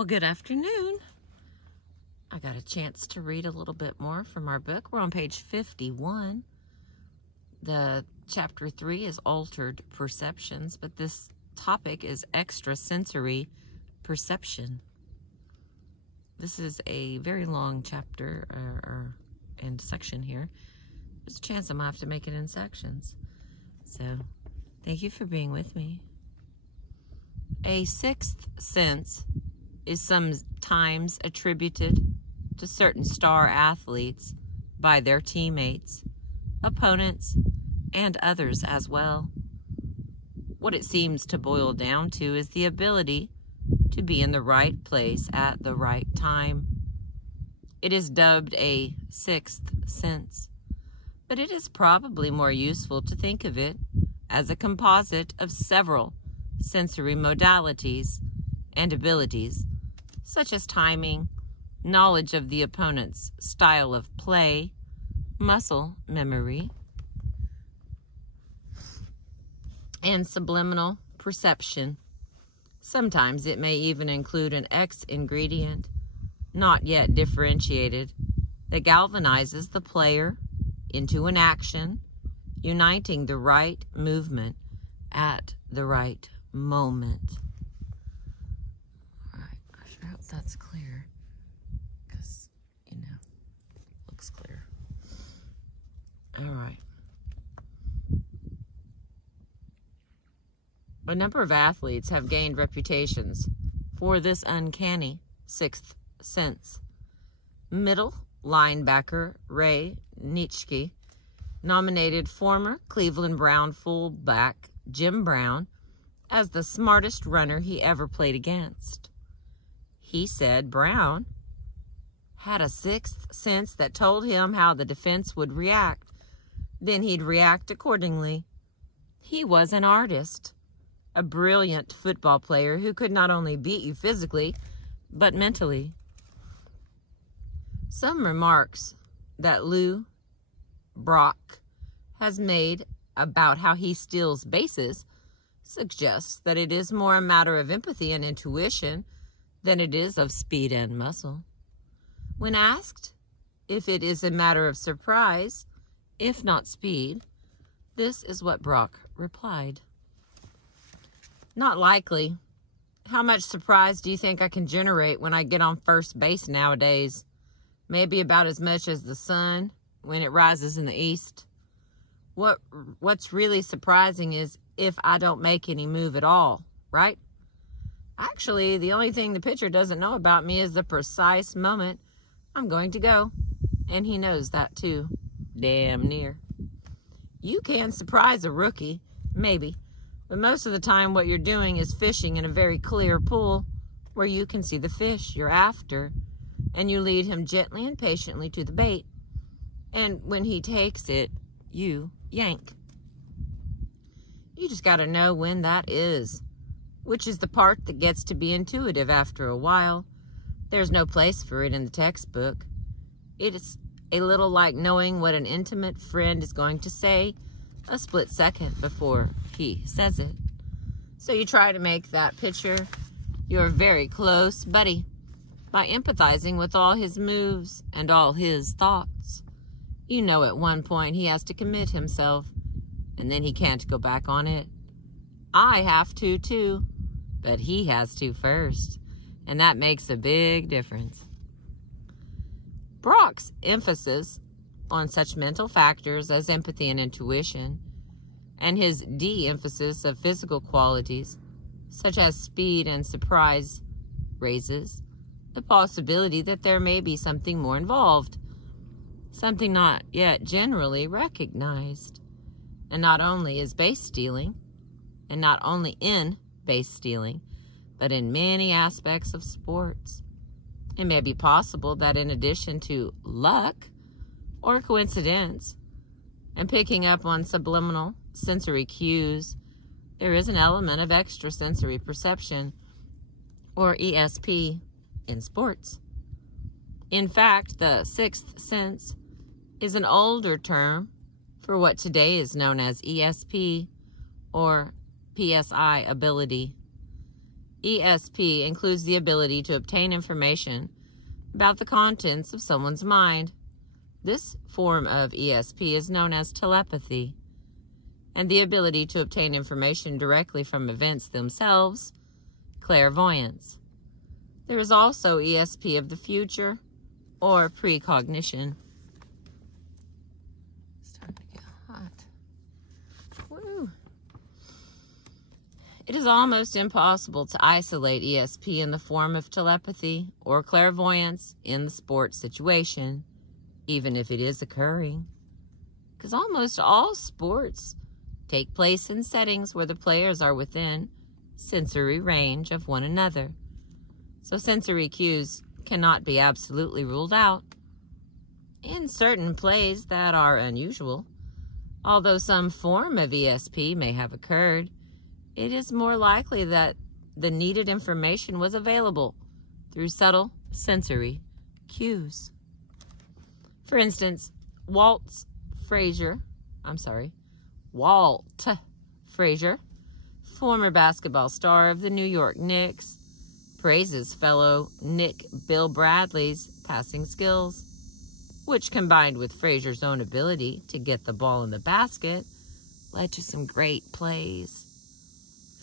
Well, good afternoon. I got a chance to read a little bit more from our book. We're on page 51. The chapter 3 is Altered Perceptions, but this topic is extrasensory perception. This is a very long chapter and section here. There's a chance I might have to make it in sections. So, thank you for being with me. A sixth sense is sometimes attributed to certain star athletes by their teammates, opponents, and others as well. What it seems to boil down to is the ability to be in the right place at the right time. It is dubbed a sixth sense, but it is probably more useful to think of it as a composite of several sensory modalities and abilities, such as timing, knowledge of the opponent's style of play, muscle memory, and subliminal perception. Sometimes it may even include an X ingredient, not yet differentiated, that galvanizes the player into an action, uniting the right movement at the right moment. All right, I sure hope that's clear, because, looks clear. All right. A number of athletes have gained reputations for this uncanny sixth sense. Middle linebacker Ray Nitschke nominated former Cleveland Brown fullback Jim Brown as the smartest runner he ever played against. He said Brown had a sixth sense that told him how the defense would react. Then he'd react accordingly. He was an artist, a brilliant football player who could not only beat you physically, but mentally. Some remarks that Lou Brock has made about how he steals bases suggests that it is more a matter of empathy and intuition than it is of speed and muscle. When asked if it is a matter of surprise, if not speed, this is what Brock replied. Not likely. How much surprise do you think I can generate when I get on first base nowadays? Maybe about as much as the sun when it rises in the east. What's really surprising is if I don't make any move at all, right? Actually, the only thing the pitcher doesn't know about me is the precise moment I'm going to go. And he knows that too. Damn near. You can surprise a rookie, maybe. But most of the time what you're doing is fishing in a very clear pool where you can see the fish you're after. And you lead him gently and patiently to the bait. And when he takes it, you yank. You just got to know when that is, which is the part that gets to be intuitive after a while. There's no place for it in the textbook. It is a little like knowing what an intimate friend is going to say a split second before he says it. So you try to make that pitcher your very close buddy by empathizing with all his moves and all his thoughts. You know at one point he has to commit himself, and then he can't go back on it. I have to too, but he has to first, and that makes a big difference. Brock's emphasis on such mental factors as empathy and intuition, and his de-emphasis of physical qualities, such as speed and surprise, raises the possibility that there may be something more involved, something not yet generally recognized. And not only is base stealing, and not only in base stealing, but in many aspects of sports. It may be possible that in addition to luck or coincidence and picking up on subliminal sensory cues, there is an element of extrasensory perception, or ESP, in sports. In fact, the sixth sense is an older term for what today is known as ESP, or PSI ability. ESP includes the ability to obtain information about the contents of someone's mind. This form of ESP is known as telepathy, and the ability to obtain information directly from events themselves, clairvoyance. There is also ESP of the future, or precognition. It's starting to get hot. Woo! It is almost impossible to isolate ESP in the form of telepathy or clairvoyance in the sports situation, even if it is occurring, because almost all sports take place in settings where the players are within sensory range of one another. So sensory cues cannot be absolutely ruled out. In certain plays that are unusual, although some form of ESP may have occurred, it is more likely that the needed information was available through subtle sensory cues. For instance, Walt Frazier, former basketball star of the New York Knicks, praises fellow Nick Bill Bradley's passing skills, which combined with Frazier's own ability to get the ball in the basket led to some great plays.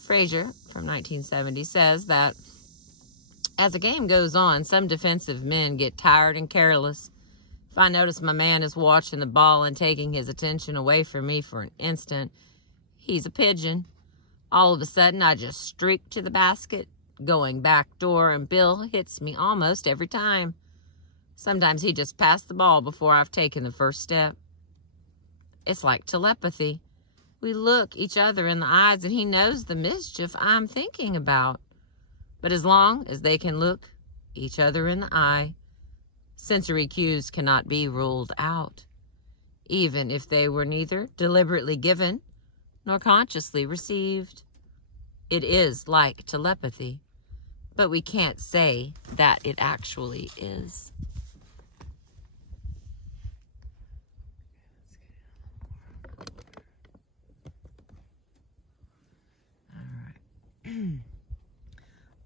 Frazier, from 1970, says that as the game goes on, some defensive men get tired and careless. If I notice my man is watching the ball and taking his attention away from me for an instant, he's a pigeon. All of a sudden, I just streak to the basket, going back door, and Bill hits me almost every time. Sometimes he just passed the ball before I've taken the first step. It's like telepathy. We look each other in the eyes, and he knows the mischief I'm thinking about. But as long as they can look each other in the eye, sensory cues cannot be ruled out, even if they were neither deliberately given nor consciously received. It is like telepathy, but we can't say that it actually is.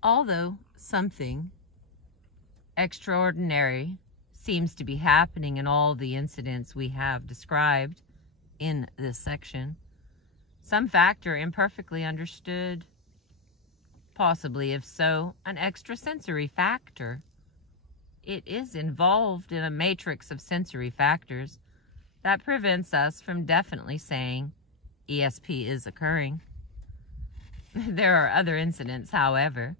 Although something extraordinary seems to be happening in all the incidents we have described in this section, some factor imperfectly understood, possibly, if so, an extrasensory factor. It is involved in a matrix of sensory factors that prevents us from definitely saying ESP is occurring. There are other incidents, however,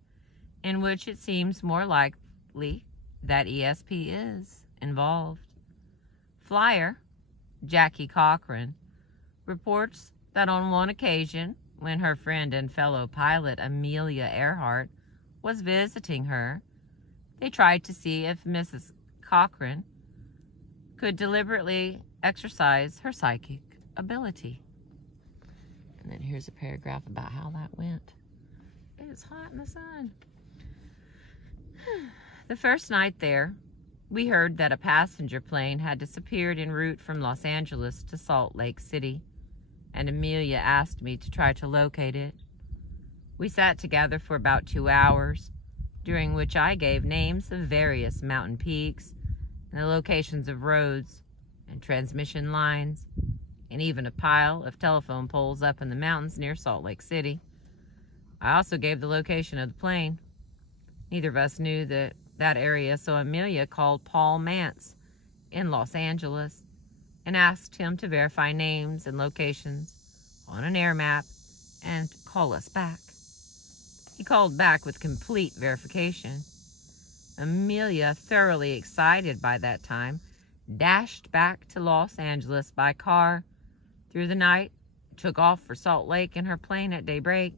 in which it seems more likely that ESP is involved. Flyer Jackie Cochran reports that on one occasion, when her friend and fellow pilot Amelia Earhart was visiting her, they tried to see if Mrs. Cochran could deliberately exercise her psychic ability. And then here's a paragraph about how that went. It's hot in the sun. The first night there, we heard that a passenger plane had disappeared en route from Los Angeles to Salt Lake City, and Amelia asked me to try to locate it. We sat together for about 2 hours, during which I gave names of various mountain peaks and the locations of roads and transmission lines, and even a pile of telephone poles up in the mountains near Salt Lake City. I also gave the location of the plane. Neither of us knew that area, so Amelia called Paul Mance in Los Angeles and asked him to verify names and locations on an air map and call us back. He called back with complete verification. Amelia, thoroughly excited by that time, dashed back to Los Angeles by car through the night, took off for Salt Lake in her plane at daybreak.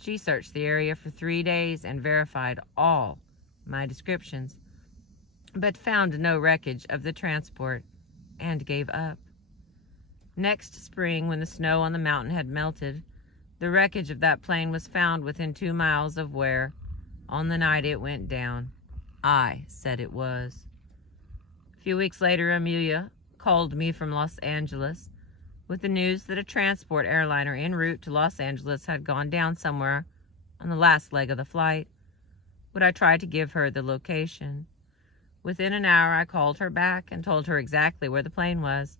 She searched the area for 3 days and verified all my descriptions, but found no wreckage of the transport and gave up. Next spring, when the snow on the mountain had melted, the wreckage of that plane was found within 2 miles of where, on the night it went down, I said it was. A few weeks later, Amelia called me from Los Angeles with the news that a transport airliner en route to Los Angeles had gone down somewhere on the last leg of the flight, would I try to give her the location. Within an hour, I called her back and told her exactly where the plane was,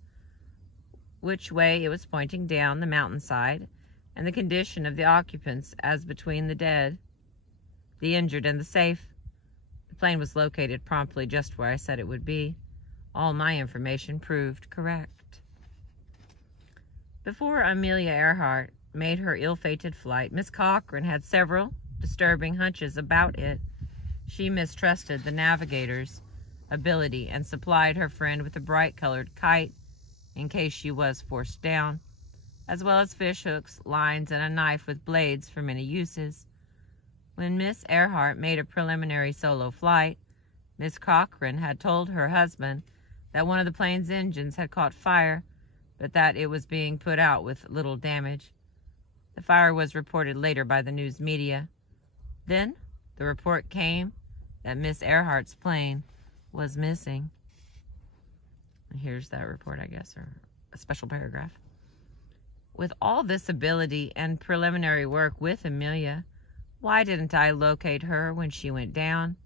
which way it was pointing down the mountainside, and the condition of the occupants as between the dead, the injured, and the safe. The plane was located promptly just where I said it would be. All my information proved correct. Before Amelia Earhart made her ill-fated flight, Miss Cochran had several disturbing hunches about it. She mistrusted the navigator's ability and supplied her friend with a bright-colored kite in case she was forced down, as well as fish hooks, lines, and a knife with blades for many uses. When Miss Earhart made a preliminary solo flight, Miss Cochran had told her husband that one of the plane's engines had caught fire, but that it was being put out with little damage. The fire was reported later by the news media. Then the report came that Miss Earhart's plane was missing. And here's that report, I guess, or a special paragraph. With all this ability and preliminary work with Amelia, why didn't I locate her when she went down?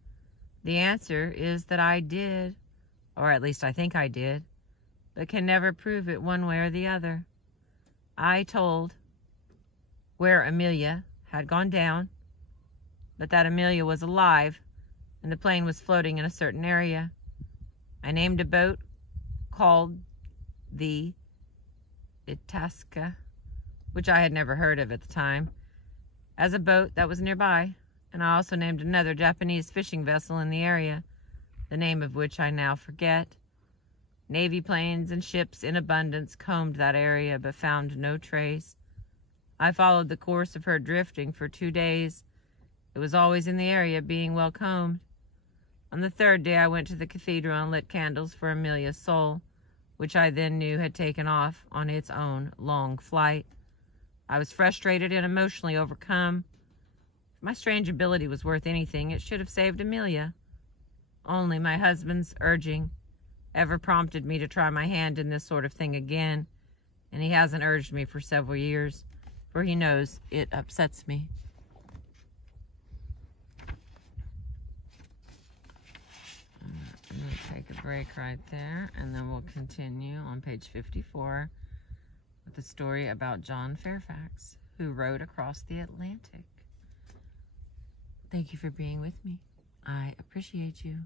The answer is that I did, or at least I think I did, but can never prove it one way or the other. I told where Amelia had gone down, but that Amelia was alive and the plane was floating in a certain area. I named a boat called the Itasca, which I had never heard of at the time, as a boat that was nearby, and I also named another Japanese fishing vessel in the area, the name of which I now forget. Navy planes and ships in abundance combed that area, but found no trace. I followed the course of her drifting for 2 days. It was always in the area, being well combed. On the 3rd day, I went to the cathedral and lit candles for Amelia's soul, which I then knew had taken off on its own long flight. I was frustrated and emotionally overcome. If my strange ability was worth anything, it should have saved Amelia. Only my husband's urging ever prompted me to try my hand in this sort of thing again, and he hasn't urged me for several years, for he knows it upsets me. I'm going to take a break right there, and then we'll continue on page 54 with the story about John Fairfax, who rode across the Atlantic. Thank you for being with me. I appreciate you.